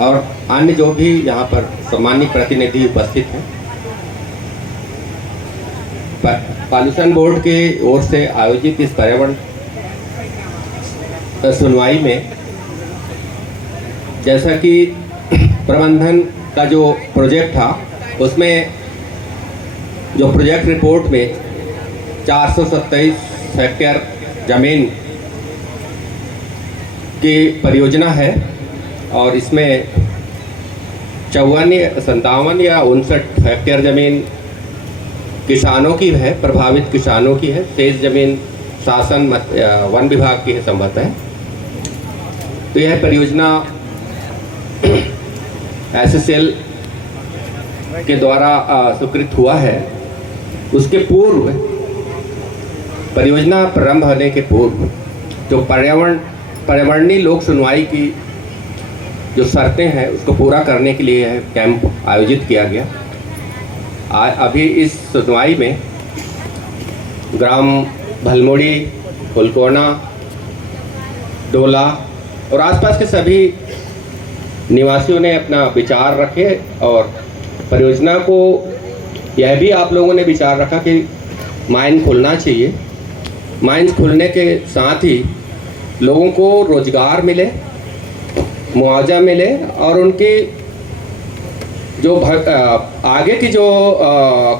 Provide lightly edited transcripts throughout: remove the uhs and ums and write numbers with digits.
और अन्य जो भी यहाँ पर सम्मानित प्रतिनिधि उपस्थित हैं, पॉल्यूशन बोर्ड के ओर से आयोजित इस पर्यावरण सुनवाई में जैसा कि प्रबंधन का जो प्रोजेक्ट था उसमें जो प्रोजेक्ट रिपोर्ट में 427 हेक्टेयर जमीन की परियोजना है और इसमें 57 या 59 हेक्टेयर ज़मीन किसानों की है, प्रभावित किसानों की है, शेष ज़मीन शासन वन विभाग की है संबद्ध है। तो यह परियोजना SSL के द्वारा स्वीकृत हुआ है। उसके पूर्व परियोजना प्रारंभ होने के पूर्व जो पर्यावरणीय लोक सुनवाई की जो शर्तें हैं उसको पूरा करने के लिए यह कैंप आयोजित किया गया। अभी इस सुनवाई में ग्राम भलमोड़ी, फुलकोना, डोला और आसपास के सभी निवासियों ने अपना विचार रखे और परियोजना को यह भी आप लोगों ने विचार रखा कि माइन खुलना चाहिए। माइंस खुलने के साथ ही लोगों को रोजगार मिले, मुआवजा मिले और उनकी जो आगे की जो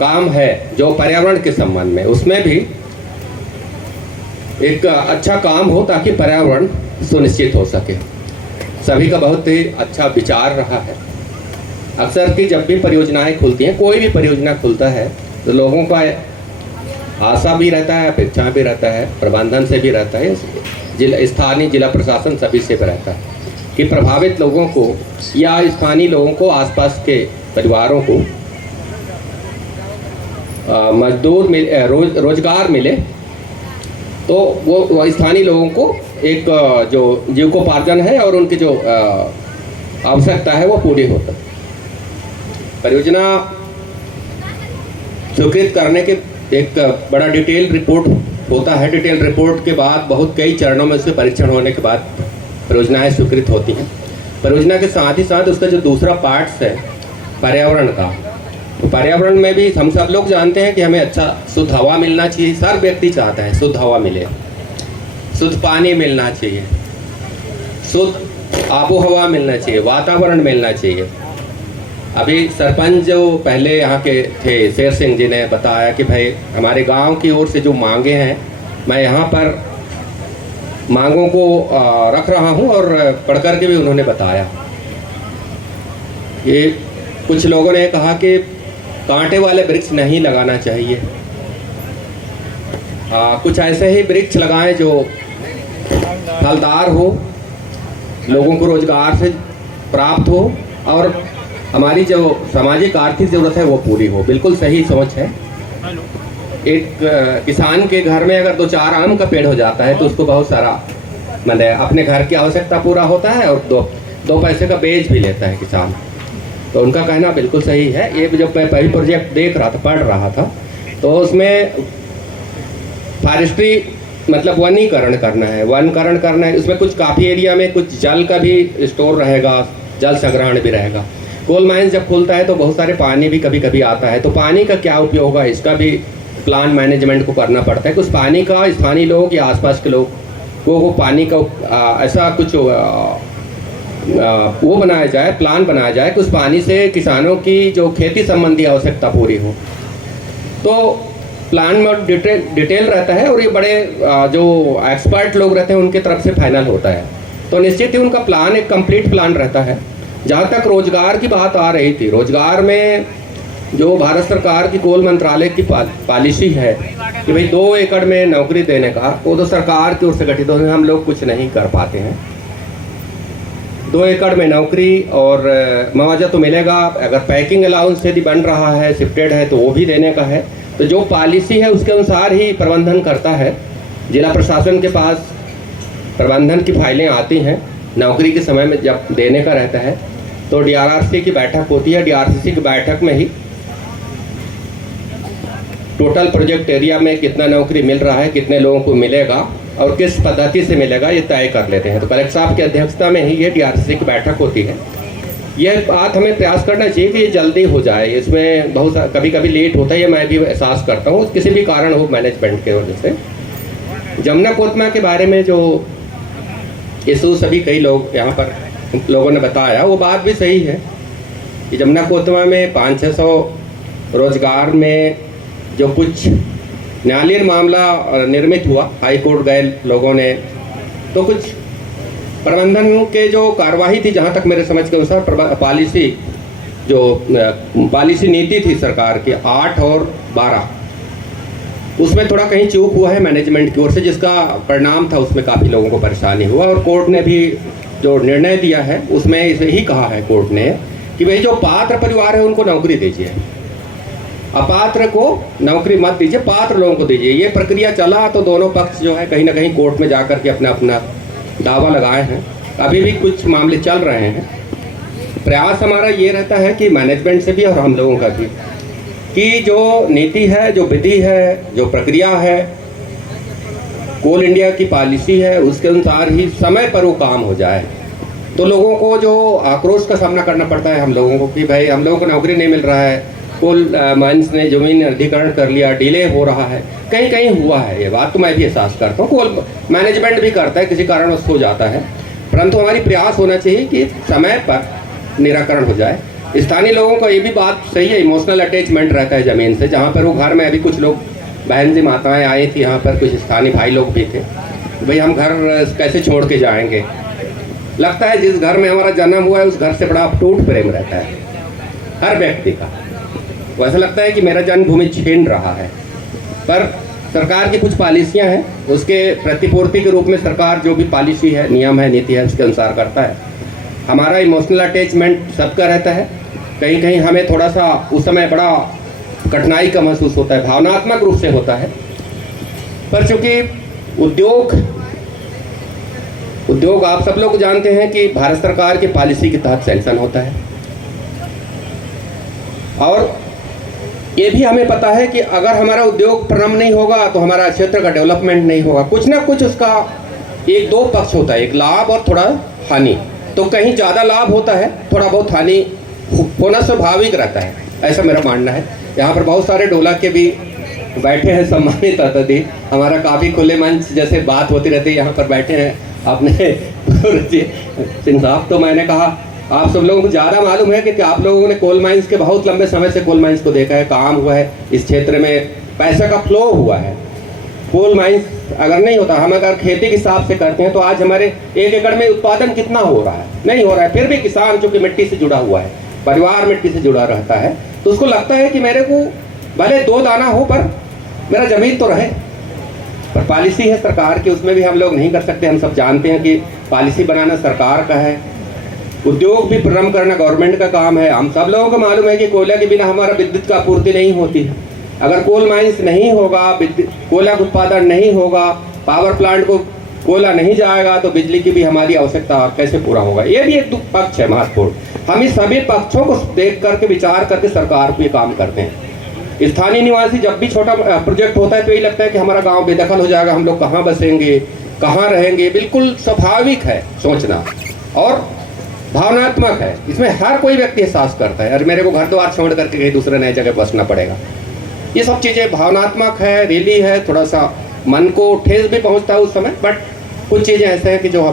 काम है जो पर्यावरण के संबंध में उसमें भी एक अच्छा काम हो ताकि पर्यावरण सुनिश्चित हो सके। सभी का बहुत ही अच्छा विचार रहा है। अक्सर की जब भी परियोजनाएं खुलती हैं, कोई भी परियोजना खुलता है तो लोगों का आशा भी रहता है, अपेक्षा भी रहता है, प्रबंधन से भी रहता है, स्थानीय जिला प्रशासन सभी से भी रहता है कि प्रभावित लोगों को या स्थानीय लोगों को, आसपास के परिवारों को मजदूर मिले, रोजगार मिले तो वो स्थानीय लोगों को एक जो जीविकोपार्जन है और उनकी जो आवश्यकता है वो पूरी होता है। परियोजना स्वीकृत करने के एक बड़ा डिटेल रिपोर्ट होता है। डिटेल रिपोर्ट के बाद बहुत कई चरणों में उसके परीक्षण होने के बाद परियोजनाएं स्वीकृत होती हैं। परियोजना के साथ ही साथ उसका जो दूसरा पार्ट है पर्यावरण का, तो पर्यावरण में भी हम सब लोग जानते हैं कि हमें अच्छा शुद्ध हवा मिलना चाहिए। हर व्यक्ति चाहता है शुद्ध हवा मिले, शुद्ध पानी मिलना चाहिए, शुद्ध आबो हवा मिलना चाहिए, वातावरण मिलना चाहिए। अभी सरपंच जो पहले यहाँ के थे शेर सिंह जी ने बताया कि भाई हमारे गांव की ओर से जो मांगे हैं, मैं यहाँ पर मांगों को रख रहा हूँ और पढ़ कर के भी उन्होंने बताया। ये कुछ लोगों ने कहा कि कांटे वाले वृक्ष नहीं लगाना चाहिए, कुछ ऐसे ही वृक्ष लगाएं जो फलदार हो, लोगों को रोजगार से प्राप्त हो और हमारी जो सामाजिक आर्थिक ज़रूरत है वो पूरी हो। बिल्कुल सही सोच है। एक किसान के घर में अगर 2-4 आम का पेड़ हो जाता है तो उसको बहुत सारा मतलब अपने घर की आवश्यकता पूरा होता है और दो पैसे का बेच भी लेता है किसान। तो उनका कहना बिल्कुल सही है। ये जब मैं पहली प्रोजेक्ट देख रहा था, पढ़ रहा था, तो उसमें फॉरेस्ट्री मतलब वनीकरण करना है, वनीकरण करना है। उसमें कुछ काफ़ी एरिया में कुछ जल का भी स्टोर रहेगा, जल संग्रहण भी रहेगा। कोल माइंस जब खुलता है तो बहुत सारे पानी भी कभी कभी आता है, तो पानी का क्या उपयोग होगा इसका भी प्लान मैनेजमेंट को करना पड़ता है। कुछ पानी का स्थानीय लोग या आसपास के लोग को पानी का ऐसा कुछ वो बनाया जाए, प्लान बनाया जाए कि उस पानी से किसानों की जो खेती संबंधी आवश्यकता पूरी हो। तो प्लान में डिटेल रहता है और ये बड़े जो एक्सपर्ट लोग रहते हैं उनके तरफ से फाइनल होता है। तो निश्चित ही उनका प्लान एक कंप्लीट प्लान रहता है। जहाँ तक रोजगार की बात आ रही थी, रोजगार में जो भारत सरकार की कोल मंत्रालय की पॉलिसी है कि भाई 2 एकड़ में नौकरी देने का, वो तो सरकार की ओर से गठित होने हम लोग कुछ नहीं कर पाते हैं। 2 एकड़ में नौकरी और मुआवजा तो मिलेगा, अगर पैकिंग अलाउंस यदि बन रहा है, शिफ्टेड है तो वो भी देने का है। तो जो पॉलिसी है उसके अनुसार ही प्रबंधन करता है। जिला प्रशासन के पास प्रबंधन की फाइलें आती हैं, नौकरी के समय में जब देने का रहता है तो DRRC की बैठक होती है। DRRC की बैठक में ही टोटल प्रोजेक्ट एरिया में कितना नौकरी मिल रहा है, कितने लोगों को मिलेगा और किस पद्धति से मिलेगा, ये तय कर लेते हैं। तो कलेक्टर साहब की अध्यक्षता में ही ये DRRC की बैठक होती है यह बात हमें प्रयास करना चाहिए कि ये जल्दी हो जाए। इसमें बहुत कभी कभी लेट होता है, ये मैं भी एहसास करता हूँ, किसी भी कारण हो मैनेजमेंट के वजह से। जमुना कोतमा के बारे में जो इशू सभी कई लोग यहाँ पर लोगों ने बताया, वो बात भी सही है कि जमुना कोतमा में 500-600 रोजगार में जो कुछ न्यायालयीन मामला निर्मित हुआ, हाई कोर्ट गए लोगों ने, तो कुछ प्रबंधन के जो कार्यवाही थी, जहाँ तक मेरे समझ के अनुसार पॉलिसी नीति थी सरकार की 8 और 12, उसमें थोड़ा कहीं चूक हुआ है मैनेजमेंट की ओर से, जिसका परिणाम था उसमें काफ़ी लोगों को परेशानी हुआ। और कोर्ट ने भी जो निर्णय दिया है उसमें इसे ही कहा है कोर्ट ने कि भाई जो पात्र परिवार है उनको नौकरी दीजिए, अपात्र को नौकरी मत दीजिए, पात्र लोगों को दीजिए। ये प्रक्रिया चला तो दोनों पक्ष जो है कहीं ना कहीं कोर्ट में जाकर के अपना अपना दावा लगाए हैं। अभी भी कुछ मामले चल रहे हैं। प्रयास हमारा ये रहता है कि मैनेजमेंट से भी और हम लोगों का भी, कि जो नीति है, जो विधि है, जो प्रक्रिया है, कोल इंडिया की पॉलिसी है, उसके अनुसार ही समय पर वो काम हो जाए। तो लोगों को जो आक्रोश का सामना करना पड़ता है हम लोगों को कि भाई हम लोगों को नौकरी नहीं मिल रहा है, कोल माइंस ने जमीन अधिग्रहण कर लिया, डिले हो रहा है, कहीं कहीं हुआ है, ये बात तो मैं भी एहसास करता हूँ। कोल मैनेजमेंट भी करता है, किसी कारणवश हो जाता है, परंतु हमारी प्रयास होना चाहिए कि समय पर निराकरण हो जाए। स्थानीय लोगों को ये भी बात सही है, इमोशनल अटैचमेंट रहता है ज़मीन से। जहाँ पर वो घर में, अभी कुछ लोग बहन जी माताएँ आई थी यहाँ पर, कुछ स्थानीय भाई लोग भी थे, भाई हम घर कैसे छोड़ के जाएंगे। लगता है जिस घर में हमारा जन्म हुआ है उस घर से बड़ा अटूट प्रेम रहता है हर व्यक्ति का। वैसा लगता है कि मेरा जन्मभूमि छीन रहा है। पर सरकार की कुछ पॉलिसियां हैं, उसके प्रतिपूर्ति के रूप में सरकार जो भी पॉलिसी है, नियम है, नीति है, उसके अनुसार करता है। हमारा इमोशनल अटैचमेंट सबका रहता है, कहीं कहीं हमें थोड़ा सा उस समय बड़ा कठिनाई का महसूस होता है, भावनात्मक रूप से होता है। पर चूंकि उद्योग आप सब लोग जानते हैं कि भारत सरकार की पॉलिसी के तहत सैंक्शन होता है, और ये भी हमें पता है कि अगर हमारा उद्योग प्रारंभ नहीं होगा तो हमारा क्षेत्र का डेवलपमेंट नहीं होगा। कुछ ना कुछ उसका एक दो पक्ष होता है, एक लाभ और थोड़ा हानि। तो कहीं ज़्यादा लाभ होता है, थोड़ा बहुत हानि होना स्वाभाविक रहता है, ऐसा मेरा मानना है। यहाँ पर बहुत सारे ढोलक के भी बैठे हैं, सम्मानित अतिथि, हमारा काफ़ी खुले मंच जैसे बात होती रहती है, यहाँ पर बैठे हैं आपने सिंह साहब। तो मैंने कहा आप सब लोगों को ज़्यादा मालूम है कि आप लोगों ने कोल माइंस के बहुत लंबे समय से कोल माइंस को देखा है, काम हुआ है इस क्षेत्र में, पैसे का फ्लो हुआ है। कोल माइंस अगर नहीं होता, हम अगर खेती के हिसाब से करते हैं तो आज हमारे 1 एकड़ में उत्पादन कितना हो रहा है, नहीं हो रहा है। फिर भी किसान चूँकि मिट्टी से जुड़ा हुआ है, परिवार मिट्टी से जुड़ा रहता है, तो उसको लगता है कि मेरे को भले 2 दाना हो पर मेरा ज़मीन तो रहे। पर पॉलिसी है सरकार की, उसमें भी हम लोग नहीं कर सकते। हम सब जानते हैं कि पॉलिसी बनाना सरकार का है, उद्योग भी प्रारंभ करना गवर्नमेंट का काम है। हम सब लोगों को मालूम है कि कोयला के बिना हमारा विद्युत का आपूर्ति नहीं होती है। अगर कोल माइंस नहीं होगा, कोयला का उत्पादन नहीं होगा, पावर प्लांट को कोयला नहीं जाएगा, तो बिजली की भी हमारी आवश्यकता कैसे पूरा होगा। ये भी एक पक्ष है महत्वपूर्ण। हम इस सभी पक्षों को देख करके, विचार करके सरकार को ये काम करते हैं। स्थानीय निवासी जब भी छोटा प्रोजेक्ट होता है तो यही लगता है कि हमारा गाँव बेदखल हो जाएगा, हम लोग कहाँ बसेंगे, कहाँ रहेंगे। बिल्कुल स्वाभाविक है सोचना और भावनात्मक है, इसमें हर कोई व्यक्ति एहसास करता है, अरे मेरे को घर द्वार छोड़ करके कहीं दूसरे नए जगह बसना पड़ेगा। ये सब चीज़ें भावनात्मक है, रियली है, थोड़ा सा मन को ठेस भी पहुंचता है उस समय। बट कुछ चीज़ें ऐसे हैं कि जो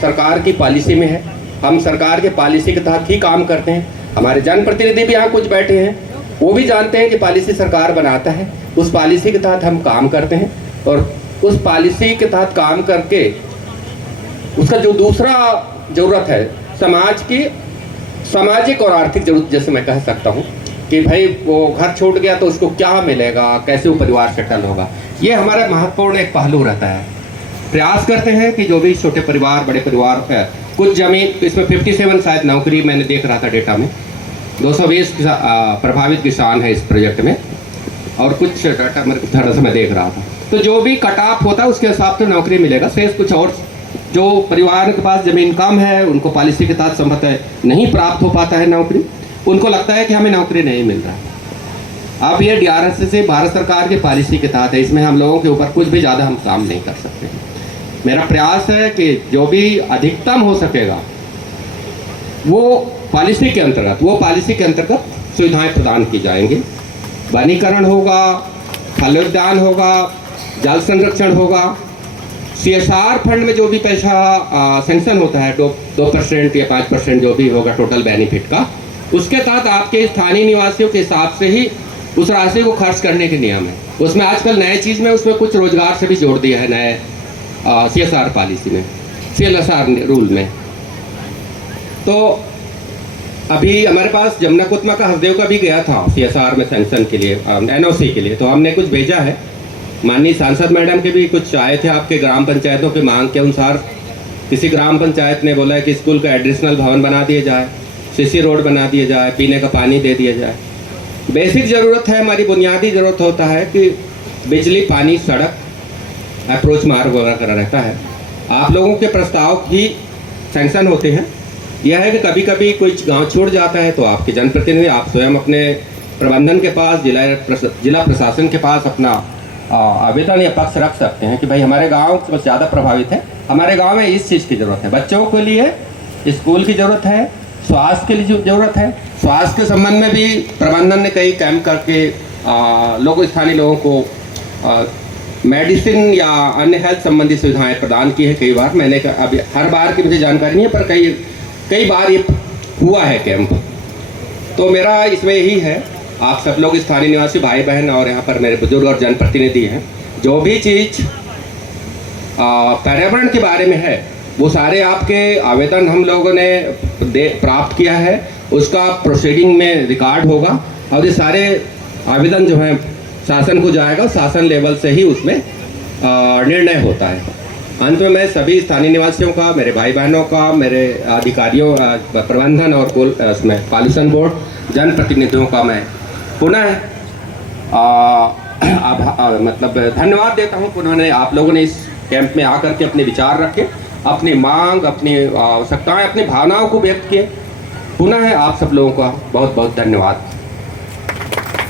सरकार की पॉलिसी में है, हम सरकार के पॉलिसी के तहत ही काम करते हैं। हमारे जनप्रतिनिधि भी यहाँ कुछ बैठे हैं, वो भी जानते हैं कि पॉलिसी सरकार बनाता है, उस पॉलिसी के तहत हम काम करते हैं, और उस पॉलिसी के तहत काम करके उसका जो दूसरा ज़रूरत है समाज की, सामाजिक और आर्थिक जरूरत, जैसे मैं कह सकता हूँ कि भाई वो घर छूट गया तो उसको क्या मिलेगा, कैसे वो परिवार सेटल होगा। ये हमारा महत्वपूर्ण एक पहलू रहता है। प्रयास करते हैं कि जो भी छोटे परिवार, बड़े परिवार है, कुछ ज़मीन, इसमें 57 शायद नौकरी मैंने देख रहा था डेटा में, 220 प्रभावित किसान है इस प्रोजेक्ट में, और कुछ डाटा मेरे थोड़ा सा मैं देख रहा था। तो जो भी कट ऑफ होता है उसके हिसाब से नौकरी मिलेगा। शेष कुछ और जो परिवार के पास ज़मीन कम है, उनको पॉलिसी के तहत संभवतः नहीं प्राप्त हो पाता है नौकरी, उनको लगता है कि हमें नौकरी नहीं मिल रहा है। अब ये DRS से भारत सरकार की पॉलिसी के तहत है, इसमें हम लोगों के ऊपर कुछ भी ज़्यादा हम काम नहीं कर सकते। मेरा प्रयास है कि जो भी अधिकतम हो सकेगा वो पॉलिसी के अंतर्गत सुविधाएं प्रदान की जाएंगी। वनीकरण होगा, फल उद्यान होगा, जल संरक्षण होगा। CSR फंड में जो भी पैसा सेंक्शन होता है 2% या 5% जो भी होगा टोटल बेनिफिट का, उसके तहत आपके स्थानीय निवासियों के हिसाब से ही उस राशि को खर्च करने के नियम है। उसमें आजकल नए चीज़ में उसमें कुछ रोजगार से भी जोड़ दिया है नए CSR पॉलिसी में, CSR रूल में। तो अभी हमारे पास जमुना कुतमा का हसदेव का भी गया था CSR में सेंक्शन के लिए, NOC के लिए, तो हमने कुछ भेजा है। माननीय सांसद मैडम के भी कुछ आए थे आपके ग्राम पंचायतों की मांग के अनुसार। किसी ग्राम पंचायत ने बोला है कि स्कूल का एडिशनल भवन बना दिया जाए, CC रोड बना दिया जाए, पीने का पानी दे दिया जाए। बेसिक ज़रूरत है, हमारी बुनियादी ज़रूरत होता है कि बिजली, पानी, सड़क, अप्रोच मार्ग वगैरह रहता है। आप लोगों के प्रस्ताव भी सेंक्शन होते हैं। यह है कि कभी कभी कोई गांव छोड़ जाता है तो आपके जनप्रतिनिधि, आप स्वयं अपने प्रबंधन के पास, जिला प्रशासन के पास अपना आवेदन या पक्ष रख सकते हैं कि भाई हमारे गांव सबसे ज़्यादा प्रभावित है, हमारे गांव में इस चीज़ की ज़रूरत है, बच्चों के लिए स्कूल की ज़रूरत है, स्वास्थ्य के लिए ज़रूरत है। स्वास्थ्य के संबंध में भी प्रबंधन ने कई कैंप करके स्थानीय लोगों को मेडिसिन या अन्य हेल्थ संबंधी सुविधाएं प्रदान की है। कई बार मैंने अभी हर बार की मुझे जानकारी नहीं है, पर कई बार ये हुआ है कैंप। तो मेरा इसमें यही है, आप सब लोग स्थानीय निवासी भाई बहन और यहाँ पर मेरे बुजुर्ग और जनप्रतिनिधि हैं, जो भी चीज़ पर्यावरण के बारे में है वो सारे आपके आवेदन हम लोगों ने प्राप्त किया है, उसका प्रोसीडिंग में रिकॉर्ड होगा और ये सारे आवेदन जो हैं शासन को जाएगा, शासन लेवल से ही उसमें निर्णय होता है। अंत में मैं सभी स्थानीय निवासियों का, मेरे भाई बहनों का, मेरे अधिकारियों, प्रबंधन और उसमें पॉल्यूशन बोर्ड, जनप्रतिनिधियों का मैं पुनः मतलब धन्यवाद देता हूँ। उन्होंने, आप लोगों ने इस कैंप में आकर के अपने विचार रखे, अपनी मांग, अपनी आवश्यकताएं, अपनी भावनाओं को व्यक्त किए। पुनः आप सब लोगों का बहुत बहुत धन्यवाद।